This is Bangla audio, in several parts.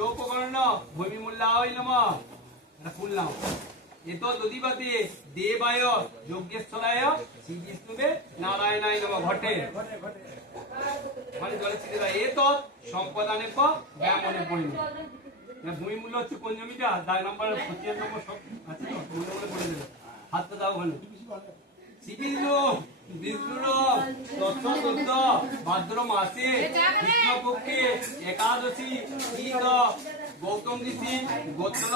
সোপকর্ণ ভূমিমূল্যায় নমঃ। এটা ফুললাম। এত দধিপতি দেবায় যজ্ঞেশ্বরায় শ্রী বিষ্ণুবে নারায়ণায় নমঃ। ঘটে মানে জলে ছিটে দেয়। এত সম্পদানে ব্যামনে পড়িনি। ভূমিমূল্য হচ্ছে কোন জমিটা? দাগ নাম্বার 25 নম্বর সব আছে তো, মনে মনে পড়ে দেবে। হাতটা দাও ওখানে। বিষ্ণুর তৎসদ্য ভাদ্র মাসে কৃষ্ণপক্ষে একাদশী ঈদ গৌতম ঋষি গোত্র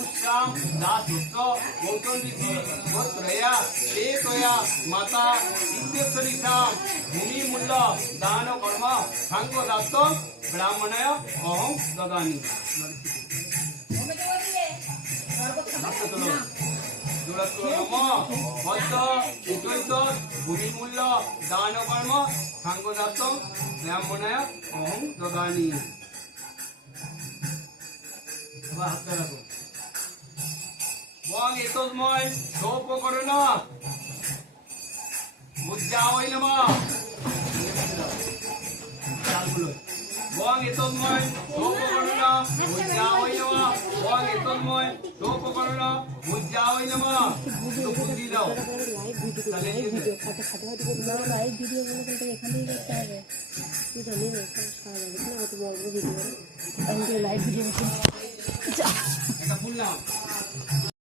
উৎসাম দাসুত্র গৌতম ঋষি গোত্রয়া তেতয়া মাতা সিদ্ধেশ্বরী সাম ভূমি মূল্য দান কর্ম সাঙ্গ দাত্ত ব্রাহ্মণয় অহং দদানি। ভূমিমূল্য দান কর্ম সাঙ্গদাত্ত ব্রাহ্মণায় অহং দদানি। হাতটা রাখো। বং এতস্ময় সোপকর্ণ বুদ্ধায় নমঃ। বং এতস্ময় সোপকর্ণ বুদ্ধায় নমঃ। বং এতস্ময় সোপকর্ণ বুদ্ধায় নমঃ। তো বুদ্ধি দাও। লাইভ ভিডিও খাটো লাইভ ভিডিও বলে কিন্তু এখান থেকে করতে হবে। তুই জানি না সারা যাবে না অত বড় বড় ভিডিও। আমি লাইভ ভিডিও এটা বললাম।